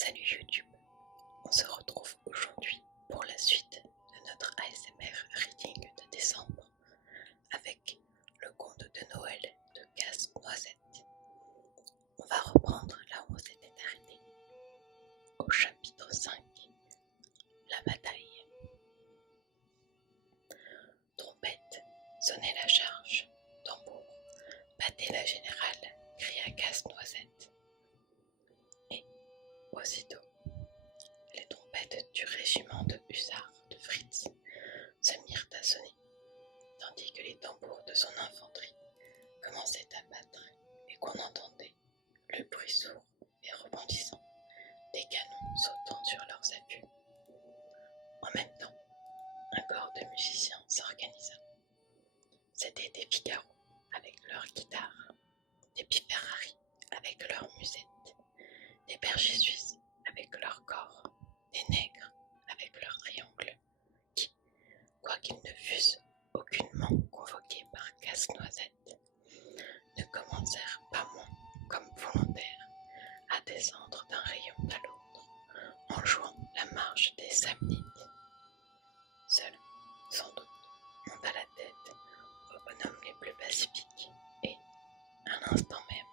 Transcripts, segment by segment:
Salut YouTube, on se retrouve aujourd'hui pour la suite de notre ASMR Reading de décembre avec le conte de Noël de Casse-Noisette. On va reprendre là où on s'était arrêté, au chapitre 5, la bataille. Trompette, sonnez la charge, tambour, battez la générale, cria Casse-Noisette. Et aussitôt, les trompettes du régiment de hussards de Fritz se mirent à sonner, tandis que les tambours de son infanterie commençaient à battre et qu'on entendait le bruit sourd et rebondissant des canons sautant sur leurs affûts. En même temps, un corps de musiciens s'organisa. C'étaient des Figaro avec leurs guitares, des Piperari avec leurs musettes, des bergers suisses avec leurs corps, des nègres avec leurs triangles, qui, quoiqu'ils ne fussent aucunement convoqués par Casse-Noisette, ne commencèrent pas moins comme volontaires à descendre d'un rayon à l'autre en jouant la marche des Samnites. Seul, sans doute, monta la tête aux bonhommes les plus pacifiques et, à l'instant même,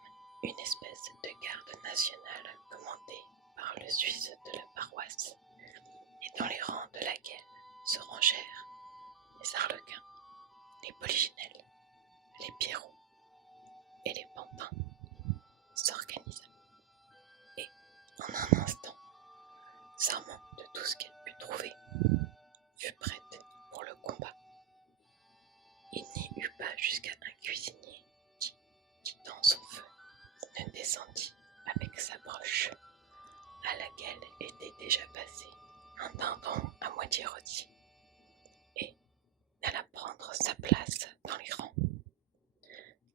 une espèce de garde nationale commandée par le Suisse de la paroisse, et dans les rangs de laquelle se rangèrent les Arlequins, les Polichinelles, les Pierrots et les Pantins, s'organisa. Et, en un instant, s'armant de tout ce qu'elle put trouver, fut prête pour le combat. Il n'y eut pas jusqu'à un cuisinier qui, quittant son feu, ne descendit avec sa broche, à laquelle était déjà passé un dindon à moitié rôti, et n'alla prendre sa place dans les rangs.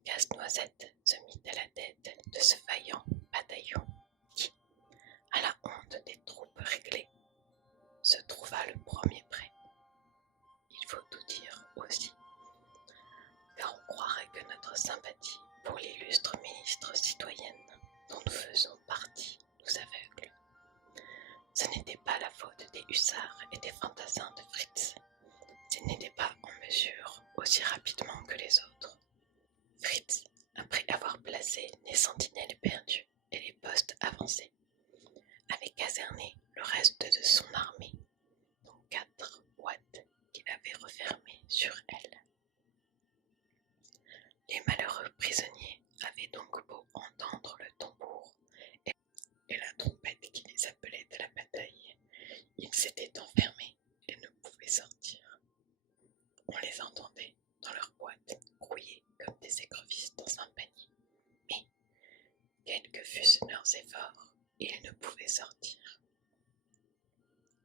Casse-Noisette se mit à la tête de ce vaillant bataillon qui, à la honte des troupes réglées, se trouva le premier prêt. Il faut tout dire aussi, car on croirait que notre sympathie pour l'illustre ministre citoyenne dont nous faisons partie nous aveugle. Ce n'était pas la faute des hussards et des fantassins de Fritz. S'ils n'étaient pas en mesure aussi rapidement que les autres. Fritz, après avoir placé les sentinelles perdues et les postes avancés, avait caserné le reste de son armée dans 4 boîtes qu'il avait refermées sur elle. Les malheureux prisonniers avaient donc beau entendre le tambour et la trompette qui les appelait à la bataille, ils s'étaient enfermés et ne pouvaient sortir. On les entendait dans leur boîte grouiller comme des écrevisses dans un panier, mais quels que fussent leurs efforts, ils ne pouvaient sortir.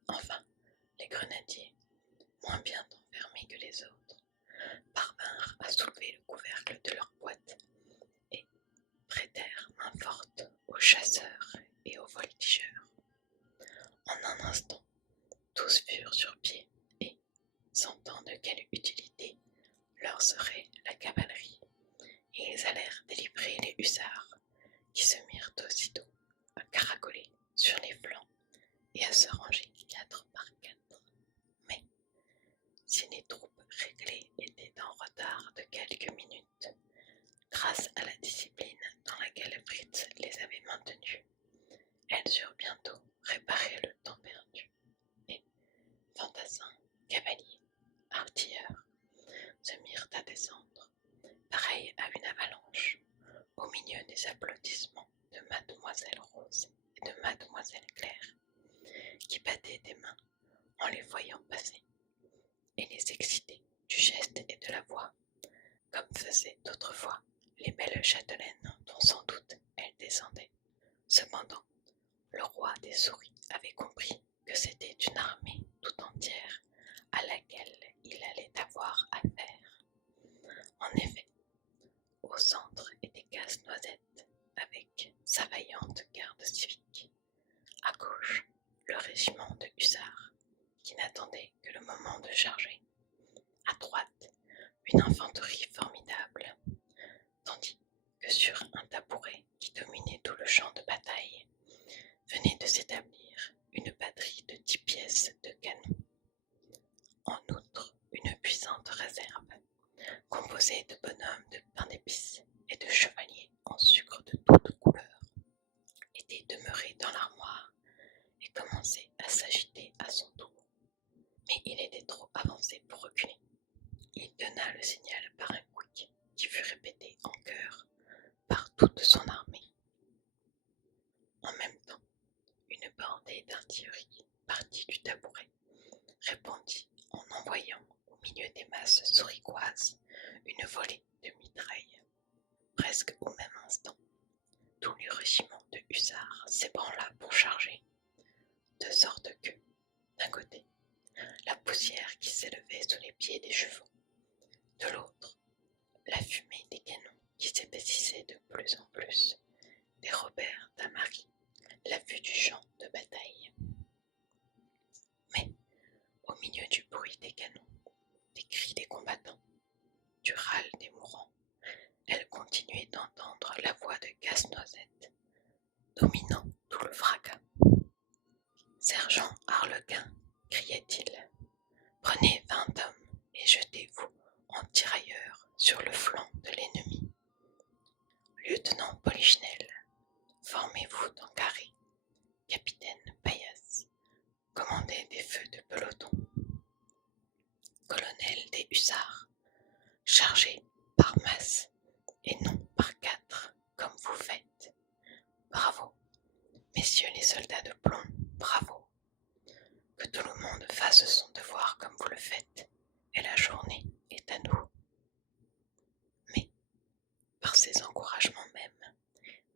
Enfin, les grenadiers, moins bien enfermés que les autres, parvinrent à soulever le couvercle de leur boîte et prêtèrent main forte aux chasseurs et aux voltigeurs. En un instant, tous furent sur pied et, sentant de quelle utilité leur serait la cavalerie, ils allèrent délivrer les hussards, qui se mirent aussitôt à caracoler sur les flancs et à se ranger 4 par 4. Mais, si les troupes réglées étaient en retard de quelques minutes, grâce à la discipline dans laquelle Fritz les avait maintenues, elles eurent bientôt réparé le temps perdu, et fantassins, cavaliers, artilleurs se mirent à descendre, pareil à une avalanche, au milieu des applaudissements de Mademoiselle Rose et de Mademoiselle Claire, qui battaient des mains en les voyant passer, et les excitaient du geste et de la voix, comme faisaient autrefois les belles châtelaines dont sans doute elles descendaient. Cependant, le roi des souris avait compris que c'était une armée tout entière à laquelle il allait avoir affaire. En effet, au centre était Casse-Noisette avec sa vaillante garde civique. À gauche, le régiment de hussards qui n'attendait que le moment de charger. À droite, une infanterie formidable, tandis que sur un tabouret qui dominait tout le champ de bataille, venait de s'établir demeurer dans l'armoire et commençait à s'agiter à son tour. Mais il était trop avancé pour reculer. Il donna le signal par un quick qui fut répété en chœur par toute son armée. En même temps, une bordée d'artillerie partie du tabouret répondit en envoyant au milieu des masses souriquoises une volée de mitraille. Presque au même instant, tout le régiment de hussards s'ébranla pour charger, de sorte que, d'un côté, la poussière qui s'élevait sous les pieds des chevaux, de l'autre, la fumée des canons qui s'épaississait de plus en plus, dérobèrent à Marie la vue du champ de bataille. Mais, au milieu du bruit des canons, des cris des combattants, du râle des mourants, elle continuait d'entendre la voix de Casse-Noisette, dominant tout le fracas. Sergent Harlequin, criait-il, prenez 20 hommes et jetez-vous en tirailleurs sur le flanc de l'ennemi. Lieutenant Polichinelle, formez-vous en carré. Capitaine Paillasse, commandez des feux de peloton. Colonel des hussards, chargez par masse et non par 4 comme vous faites. Bravo, messieurs les soldats de plomb, bravo. Que tout le monde fasse son devoir comme vous le faites, et la journée est à nous. Mais, par ces encouragements même,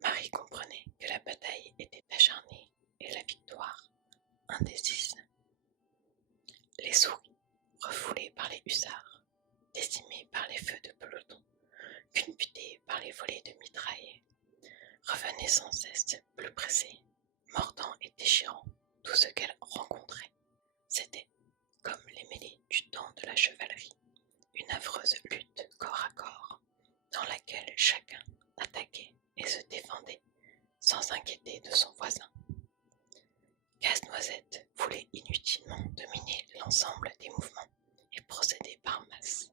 Marie comprenait que la bataille était acharnée et la victoire indécise. Les souris, refoulées par les hussards, décimées par les feux de peloton, culbutées par les volées de mitraille, revenaient sans cesse plus pressées, mordant et déchirant tout ce qu'elles rencontraient. C'était, comme les mêlées du temps de la chevalerie, une affreuse lutte corps à corps, dans laquelle chacun attaquait et se défendait sans s'inquiéter de son voisin. Casse-Noisette voulait inutilement dominer l'ensemble des mouvements et procéder par masse.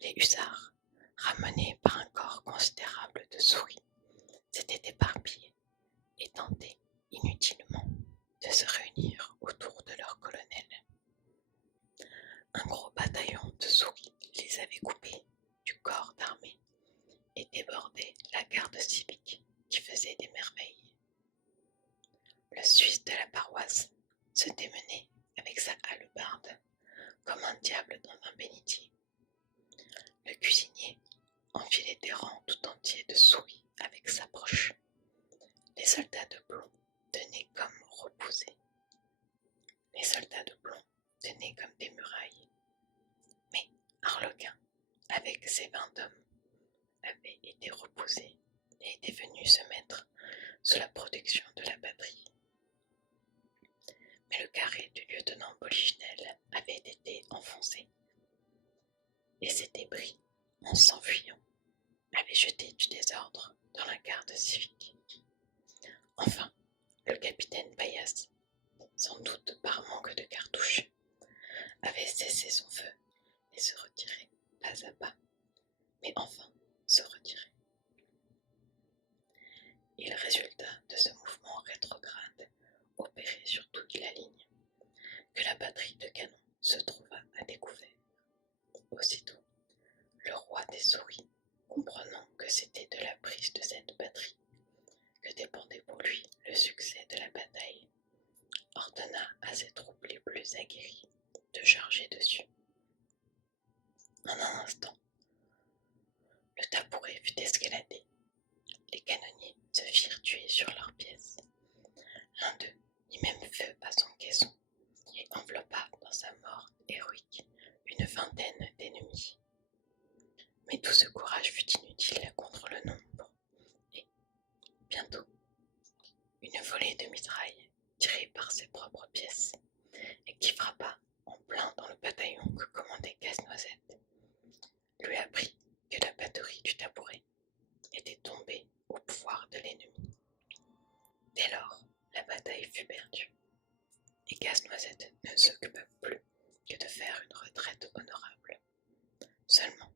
Les hussards, ramenés par un corps considérable de souris, s'étaient éparpillés et tentaient inutilement de se réunir autour de leur colonel. Un gros bataillon de souris les avait coupés du corps d'armée et débordait la garde civique qui faisait des merveilles. Le Suisse de la paroisse se démenait avec sa hallebarde comme un diable dans un bénitier. Le cuisinier enfilait des rangs tout entiers de souris avec sa broche. Les soldats de plomb tenaient comme repoussés. Les soldats de plomb tenaient comme des murailles. Mais Harlequin, avec ses 20 hommes, avait été repoussé et était venu se mettre sous la protection de la batterie. Mais le carré du lieutenant Polichinelle avait été enfoncé, et ses débris, en s'enfuyant, avaient jeté du désordre dans la garde civique. Enfin, le capitaine Paillasse, sans doute par manque de cartouches, avait cessé son feu et se retirait pas à pas, mais enfin se retirait. Il résulta de ce mouvement rétrograde opéré sur toute la ligne que la batterie de canon se trouva à découvert. Aussitôt, le roi des souris, comprenant que c'était de la prise de cette batterie que dépendait pour lui le succès de la bataille, ordonna à ses troupes les plus aguerries de charger dessus. En un instant, le tabouret fut escaladé. Les canonniers se firent tuer sur leurs pièces. L'un d'eux mit même feu à son caisson et enveloppa dans sa mort héroïque une vingtaine d'ennemis. Mais tout ce courage fut inutile contre le nombre, et, bientôt, une volée de mitraille, tirée par ses propres pièces, et qui frappa en plein dans le bataillon que commandait Casse-Noisette, lui apprit que la batterie du tabouret était tombée au pouvoir de l'ennemi. Dès lors, la bataille fut perdue, et Casse-Noisette ne s'occupa plus que de faire une retraite honorable. Seulement,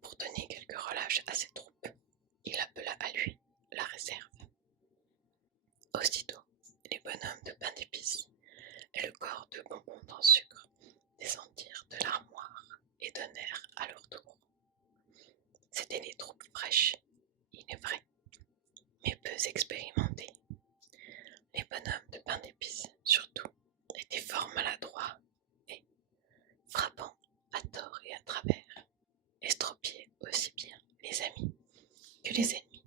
pour donner quelque relâche à ses troupes, il appela à lui la réserve. Aussitôt, les bonhommes de pain d'épices et le corps de bonbons en sucre descendirent de l'armoire et donnèrent à leur tour. C'étaient des troupes fraîches, il est vrai, mais peu expérimentées. Les bonhommes de pain d'épices, surtout, étaient fort maladroits et, frappant à tort et à travers, estropiaient aussi bien les amis que les ennemis.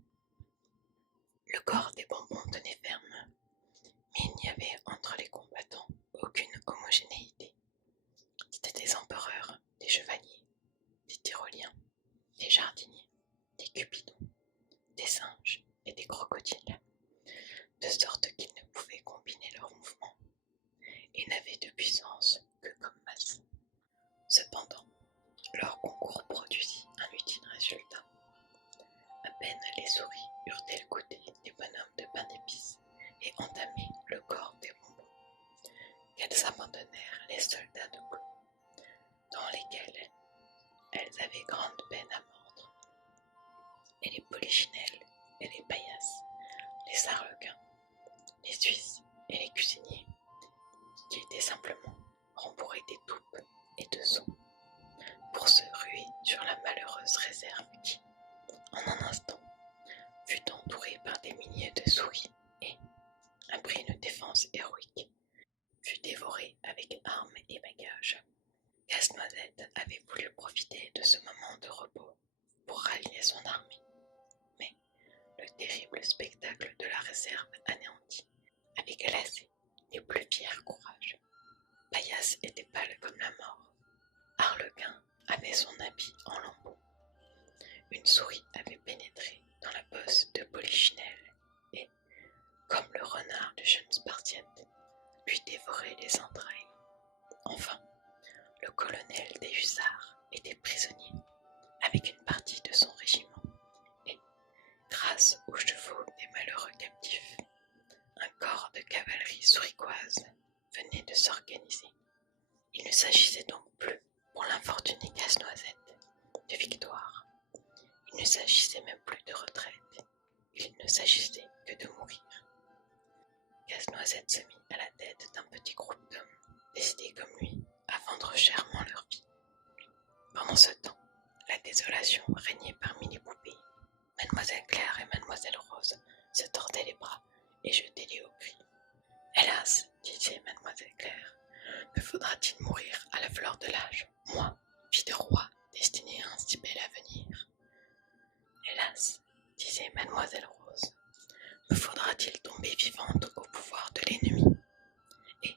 Le corps des bonbons tenait ferme, mais il n'y avait entre les combattants aucune homogénéité. C'étaient des empereurs, des chevaliers, des tyroliens, des jardiniers, des cupidons, des singes et des crocodiles, de sorte qu'ils ne pouvaient combiner leurs mouvements et n'avaient de puissance que comme masse. Cependant, leur concours produisit un utile résultat. À peine les souris eurent-elles goûté des bonhommes de pain d'épices et entamé le corps des bonbons, qu'elles abandonnèrent les soldats de plomb, dans lesquels elles avaient grande peine à mordre, et les polichinelles et les paillasses, les sarreguins, les Suisses et les cuisiniers, qui étaient simplement rembourrés d'étoupes et de seaux, pour se ruer sur la malheureuse réserve qui, en un instant, fut entourée par des milliers de souris et, après une défense héroïque, fut dévorée avec armes et bagages. Casse-Noisette avait voulu profiter de ce moment de repos pour rallier son armée, mais le terrible spectacle de la réserve anéantie avait glacé les plus fiers courages. Paillasse était pâle comme la mort. Arlequin avait son habit en lambeaux. Une souris avait pénétré dans la bosse de Polichinelle et, comme le renard du jeune Spartiate, lui dévorait les entrailles. Enfin, le colonel des hussards était prisonnier avec une partie de son régiment et, grâce aux chevaux des malheureux captifs, un corps de cavalerie souriquoise venait de s'organiser. Il ne s'agissait donc plus, pour l'infortuné Casse-Noisette, de victoire. Il ne s'agissait même plus de retraite. Il ne s'agissait que de mourir. Casse-Noisette se mit à la tête d'un petit groupe d'hommes, décidés comme lui à vendre chèrement leur vie. Pendant ce temps, la désolation régnait parmi les poupées. Mademoiselle Claire et Mademoiselle Rose se tordaient les bras et jetaient les hauts cris. Hélas, disait Mademoiselle Claire, me faudra-t-il mourir à la fleur de l'âge, moi, fille de roi, destinée à un si bel avenir? Hélas, disait Mademoiselle Rose, me faudra-t-il tomber vivante au pouvoir de l'ennemi? Et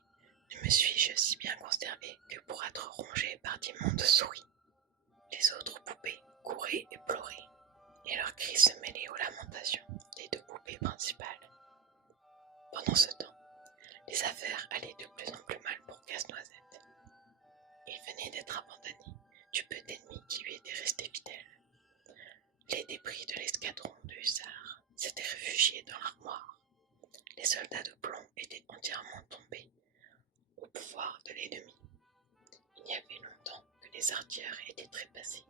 ne me suis-je si bien conservée que pour être rongée par d'immondes souris? Les autres poupées couraient et pleuraient, et leurs cris se mêlaient aux lamentations des deux poupées principales. Pendant ce temps, les affaires allaient de plus en plus mal pour Casse-Noisette. Il venait d'être abandonné du peu d'ennemis qui lui étaient restés fidèles. Les débris de l'escadron de hussards s'étaient réfugiés dans l'armoire. Les soldats de plomb étaient entièrement tombés au pouvoir de l'ennemi. Il y avait longtemps que les artilleurs étaient trépassés.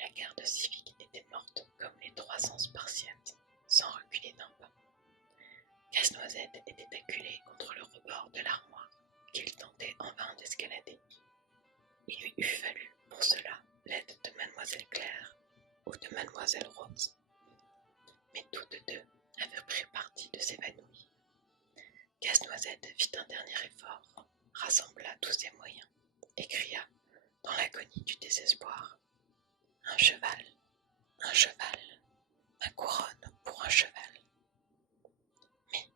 La garde civique était morte comme les 300 Spartiates, sans reculer d'un pas. Casse-Noisette était acculé contre le rebord de l'armoire, qu'il tentait en vain d'escalader. Il lui eût fallu, pour cela, l'aide de Mademoiselle Claire ou de Mademoiselle Rose. Mais toutes deux avaient pris parti de s'évanouir. Casse-Noisette fit un dernier effort, rassembla tous ses moyens et cria, dans l'agonie du désespoir, « Un cheval, ma couronne pour un cheval !» Mais,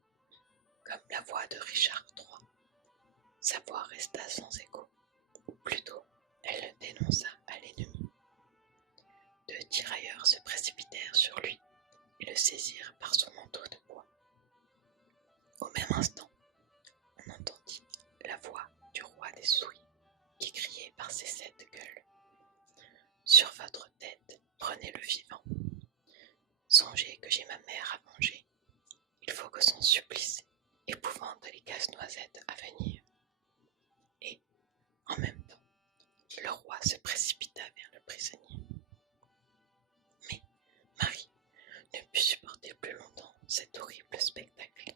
comme la voix de Richard III, sa voix resta sans écho, ou plutôt, elle le dénonça à l'ennemi. Deux tirailleurs se précipitèrent sur lui et le saisirent par son manteau de bois. Au même instant, on entendit la voix du roi des souris qui criait par ses 7 gueules. « Sur votre tête, prenez le vivant. Songez que j'ai ma mère à venger. Il faut que son supplice épouvante les Casse-Noisettes à venir. » Et, en même temps, le roi se précipita vers le prisonnier. Mais Marie ne put supporter plus longtemps cet horrible spectacle.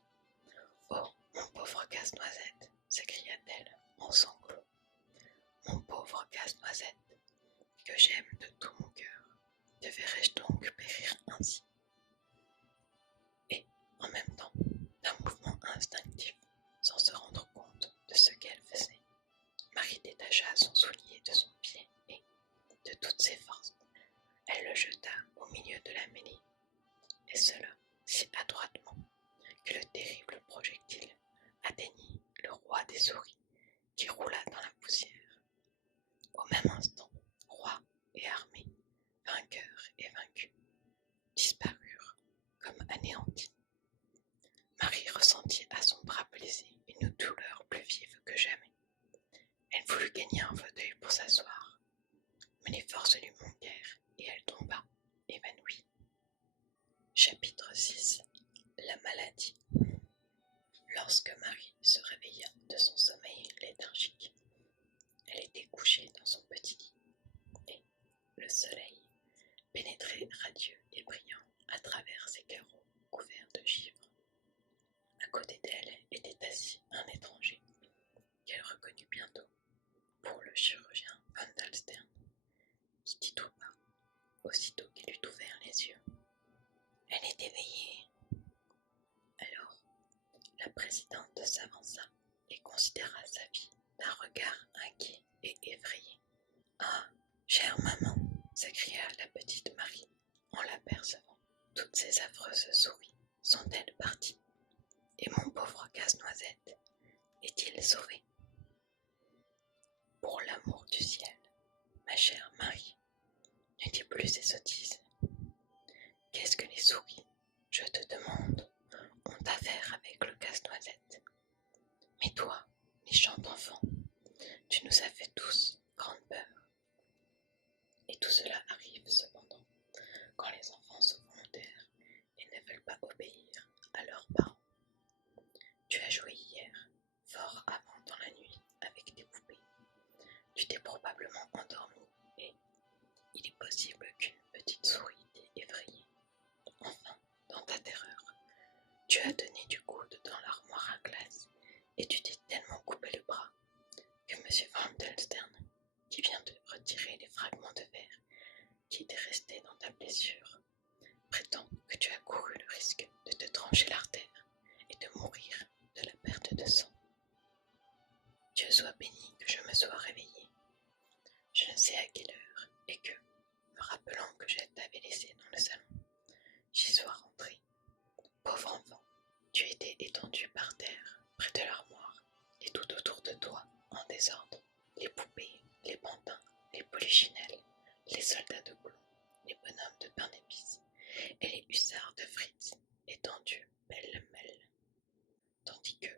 pauvre casse-noisette, s'écria-t-elle en sanglots. Mon pauvre casse-noisette, que j'aime de tout mon cœur, devrais-je donc périr ainsi? Et, en même temps, d'un mouvement instinctif, sans se rendre compte de ce qu'elle faisait, Marie détacha son soulier de son pied et, de toutes ses forces, elle le jeta au milieu de la mêlée, et cela si adroitement que le terrible projectile atteignit le roi des souris, qui roula dans la poussière. Au même instant, roi et armée, vainqueurs et vaincus, disparurent comme anéantis. Marie ressentit à son bras blessé une douleur plus vive que jamais. Elle voulut gagner un fauteuil pour s'asseoir, mais les forces lui manquèrent et elle tomba, évanouie. Chapitre 6. La maladie. Lorsque Marie se réveilla de son sommeil léthargique, elle était couchée dans son petit lit, et le soleil pénétrait radieux et brillant à travers ses carreaux couverts de givre. À côté d'elle était assis un étranger, qu'elle reconnut bientôt pour le chirurgien Van Dalstern, qui dit tout bas, aussitôt qu'il eut ouvert les yeux: Elle est éveillée. Alors, la présidente s'avança et considéra sa fille d'un regard inquiet et effrayé. Ah, chère maman, s'écria la petite Marie en l'apercevant. Toutes ces affreuses souris sont-elles parties? Et mon pauvre casse-noisette est-il sauvé? Pour l'amour du ciel, ma chère Marie, ne dis plus ces sottises. Qu'est-ce que les souris, je te demande, ont à faire avec le casse-noisette? Mais toi, méchant enfant, tu nous as fait tous grande peur. Et tout cela arrive cependant quand les enfants sont volontaires et ne veulent pas obéir à leurs parents. Tu as joué hier, fort avant dans la nuit, avec tes poupées. Tu t'es probablement endormi et il est possible qu'une petite souris t'ait effrayé. Enfin, dans ta terreur, tu as donné du coude dans l'armoire à glace et tu t'es tellement coupé le bras que M. Van Dalstern, qui vient de retirer les fragments de verre qui étaient restés dans ta blessure, prétend que tu as couru le risque de te trancher l'artère et de mourir de la perte de sang. Dieu soit béni que je me sois réveillée. Je ne sais à quelle heure et que, me rappelant que je t'avais laissé dans le salon, j'y sois rentrée. Pauvre enfant, tu étais étendu par terre, près de l'armoire, et tout autour de toi, en désordre, les poupées, les pantins, les polichinelles, les soldats de plomb, les bonhommes de pain d'épices, et les hussards de Fritz, étendus pêle-mêle, tandis que,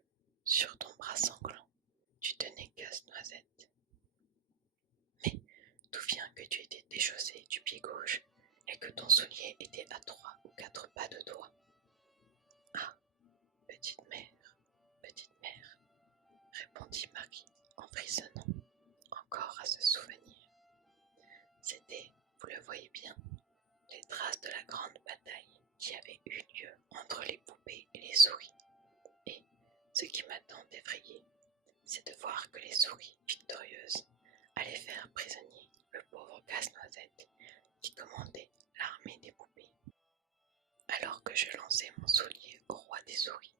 sur ton bras sanglant, tu tenais Casse-Noisette. Mais d'où vient que tu étais déchaussé du pied gauche et que ton soulier était à 3 ou 4 pas de toi? Ah, petite mère, répondit Marie en frissonnant, encore à se souvenir. C'était, vous le voyez bien, les traces de la grande bataille qui avait eu lieu entre les poupées et les souris. Et ce qui m'a tant effrayée, c'est de voir que les souris victorieuses allaient faire prisonnier le pauvre Casse-Noisette qui commandait l'armée des poupées. Alors que je lançais mon soulier au roi des souris.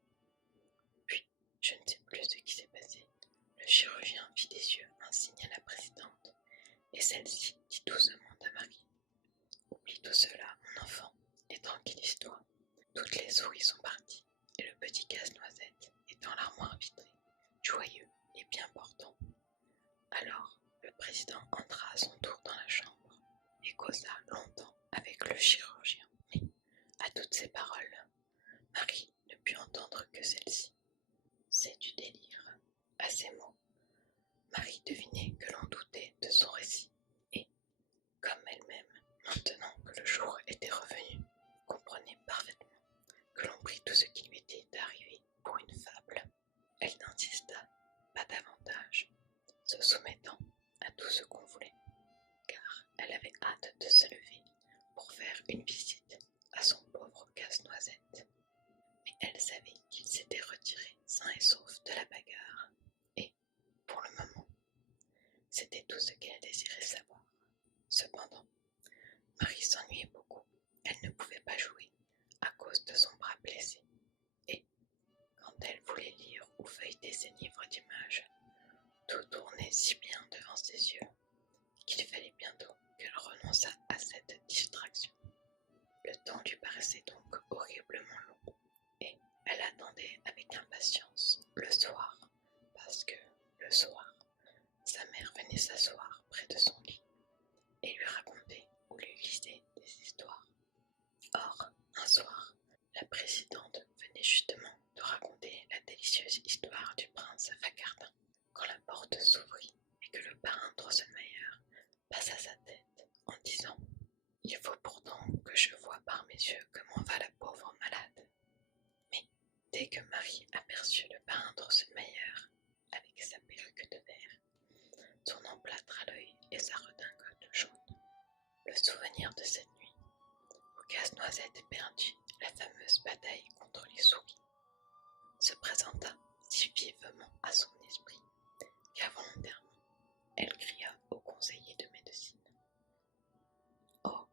Puis, je ne sais plus ce qui s'est passé. Le chirurgien fit des yeux un signe à la présidente, et celle-ci dit doucement à Marie: Oublie tout cela, mon enfant, et tranquillise-toi. Toutes les souris sont parties, et le petit Casse-Noisette est dans l'armoire vitrée, joyeux et bien portant. Alors, le président entra à son tour dans la chambre et causa longtemps avec le chirurgien. Mais, à toutes ces paroles, Marie ne put entendre que celle-ci. C'est du délire. À ces mots, Marie devinait que l'on doutait de son récit, et, comme elle-même, maintenant que le jour était revenu, comprenait parfaitement que l'on prit tout ce qui lui était arrivé pour une fable. Elle n'insista pas davantage, se soumettant à tout ce qu'on voulait, car elle avait hâte de se lever pour faire une visite à son pauvre Casse-Noisette. Mais elle savait savait qu'il s'était retiré sain et sauf de la bagarre, et, pour le moment, c'était tout ce qu'elle désirait savoir. Cependant, Marie s'ennuyait beaucoup. Elle ne pouvait pas jouer à cause de son bras blessé, et quand elle voulait lire ou feuilleter ses livres d'images, tout tournait si bien devant ses yeux qu'il fallait bientôt qu'elle renonçât à cette distraction. Le temps lui paraissait donc horriblement long, et elle attendait avec impatience le soir, parce que, le soir, sa mère venait s'asseoir près de son lit et lui racontait ou lui lisait des histoires. Or, un soir, la présidente venait justement de raconter la délicieuse histoire du prince Facardin, quand la porte s'ouvrit et que le parrain Drosselmayer passa sa tête en disant « Il faut pourtant que je voie par mes yeux comment va la pauvre malade. » Mais dès que Marie aperçut le parrain Drosselmayer avec sa perruque de verre, son emplâtre à l'œil et sa redingote jaune, le souvenir de cette nuit où Casse-Noisette perdit la fameuse bataille contre les souris se présenta si vivement à son esprit qu'involontairement elle cria au conseiller de médecine. « Oh,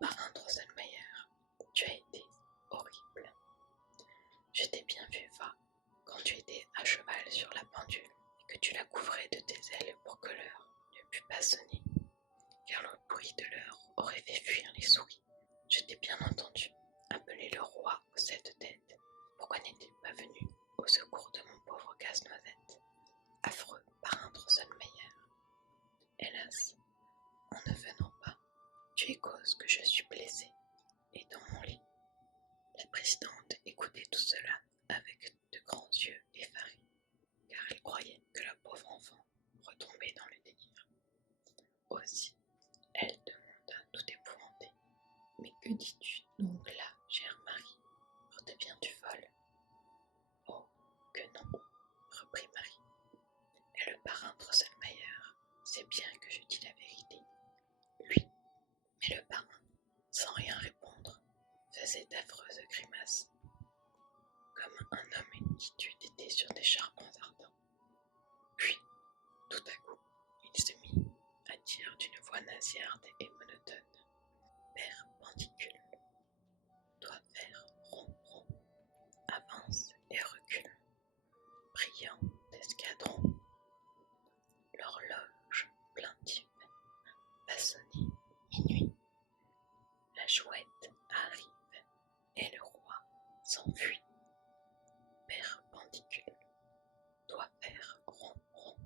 parrain Drosselmayer, tu as été horrible. Je t'ai bien vu, va, quand tu étais à cheval sur la pendule et que tu la couvrais de tes ailes pour que l'heure ne pût pas sonner, car le bruit de l'heure aurait fait fuir les souris. Je t'ai bien entendu appeler le roi aux 7 têtes. Pourquoi n'es-tu pas venu au secours de mon pauvre Casse-Noisette, affreux parrain Drosselmayer? Hélas, en ne venant pas, tu es cause que je suis blessée et dans mon lit. » La présidente écoutait tout cela avec de grands yeux effarés, car elle croyait que la pauvre enfant retombait dans le délire. Aussi, elle demanda tout épouvantée. « Mais que dis-tu donc là, chère Marie? Redeviens-tu folle? » « Oh, que non, reprit Marie. Et le parrain Drosselmayer sait bien que je dis la vérité. Lui, mais le parrain, sans rien répondre, faisait d'affreuses grimaces, comme un homme qui tue des sur des charbons ardents. Puis, tout à coup, il se mit à dire d'une voix nasillarde et monotone: « Perpendicule doit faire rond rond, avance et recule, brillant d'escadron. L'horloge plaintive va sonner minuit. La chouette arrive et le roi s'enfuit. Perpendicule doit faire rond rond,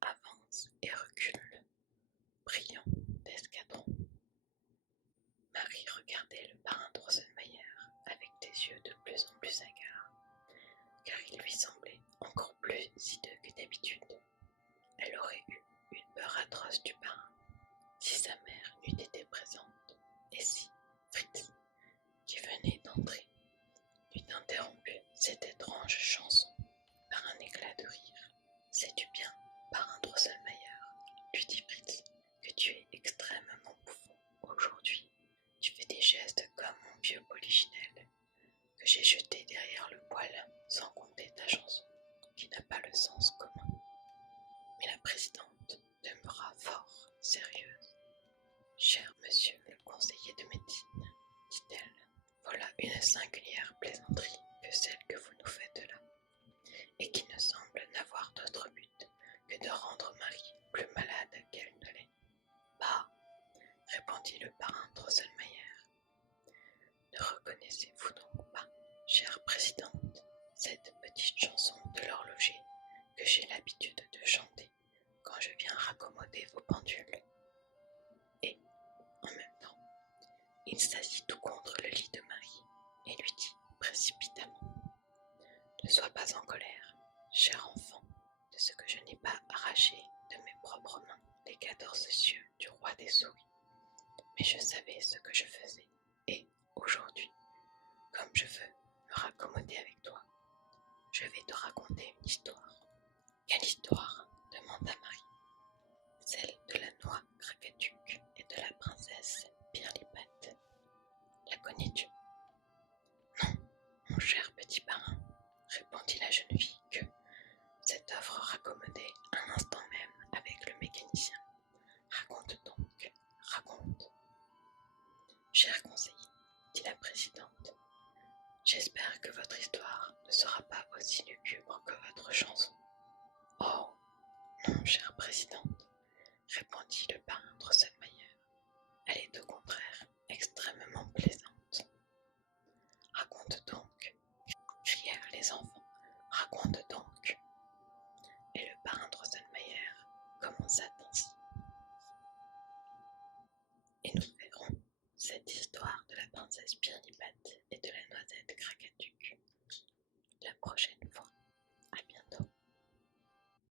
avance et recule, brillant d'escadron. » Marie regardait le parrain Drosselmayer avec des yeux de plus en plus hagards, car il lui semblait encore plus hideux que d'habitude. Elle aurait eu une peur atroce du parrain si sa mère n'eût été présente, et si Fritz, qui venait d'entrer, n'eût interrompu cette étrange chanson par un éclat de rire. « Sais-tu bien, parrain Drosselmayer, lui dit Fritz, que tu es extrêmement bouffon aujourd'hui. Tu fais des gestes comme mon vieux polichinelle, que j'ai jeté derrière le poêle, sans compter ta chanson, qui n'a pas le sens commun. » Mais la présidente demeura fort sérieuse. « Cher monsieur le conseiller de médecine, dit-elle, voilà une singulière plaisanterie que celle que vous nous faites là, et qui ne semble n'avoir d'autre but que de rendre Marie plus malade qu'elle ne l'est. »« Bah !» répondit le parrain Drosselmayer. « Ne reconnaissez-vous donc pas, chère présidente, cette petite chanson de l'horloger que j'ai l'habitude de chanter quand je viens raccommoder vos pendules ?» Et, en même temps, il s'assit tout contre le lit de Marie et lui dit précipitamment: « Ne sois pas en colère, cher enfant, de ce que je n'ai pas arraché de mes propres mains les 14 cieux du roi des souris. Mais je savais ce que je faisais, et aujourd'hui, comme je veux me raccommoder avec toi, je vais te raconter une histoire. » « Quelle histoire ?» demanda Marie. « Celle de la noix Krakatuk et de la princesse Pirlipat. La connais-tu ? » « Non, mon cher petit répondit la jeune fille que cette offre raccommodait un instant même avec le mécanicien. Raconte donc, raconte. Cher conseiller, dit la présidente, j'espère que votre histoire ne sera pas aussi lugubre que votre chanson. Oh, non, chère présidente, répondit le parrain Drosselmayer. Elle est au contraire extrêmement plaisante. Raconte donc, crièrent les enfants. Raconte donc,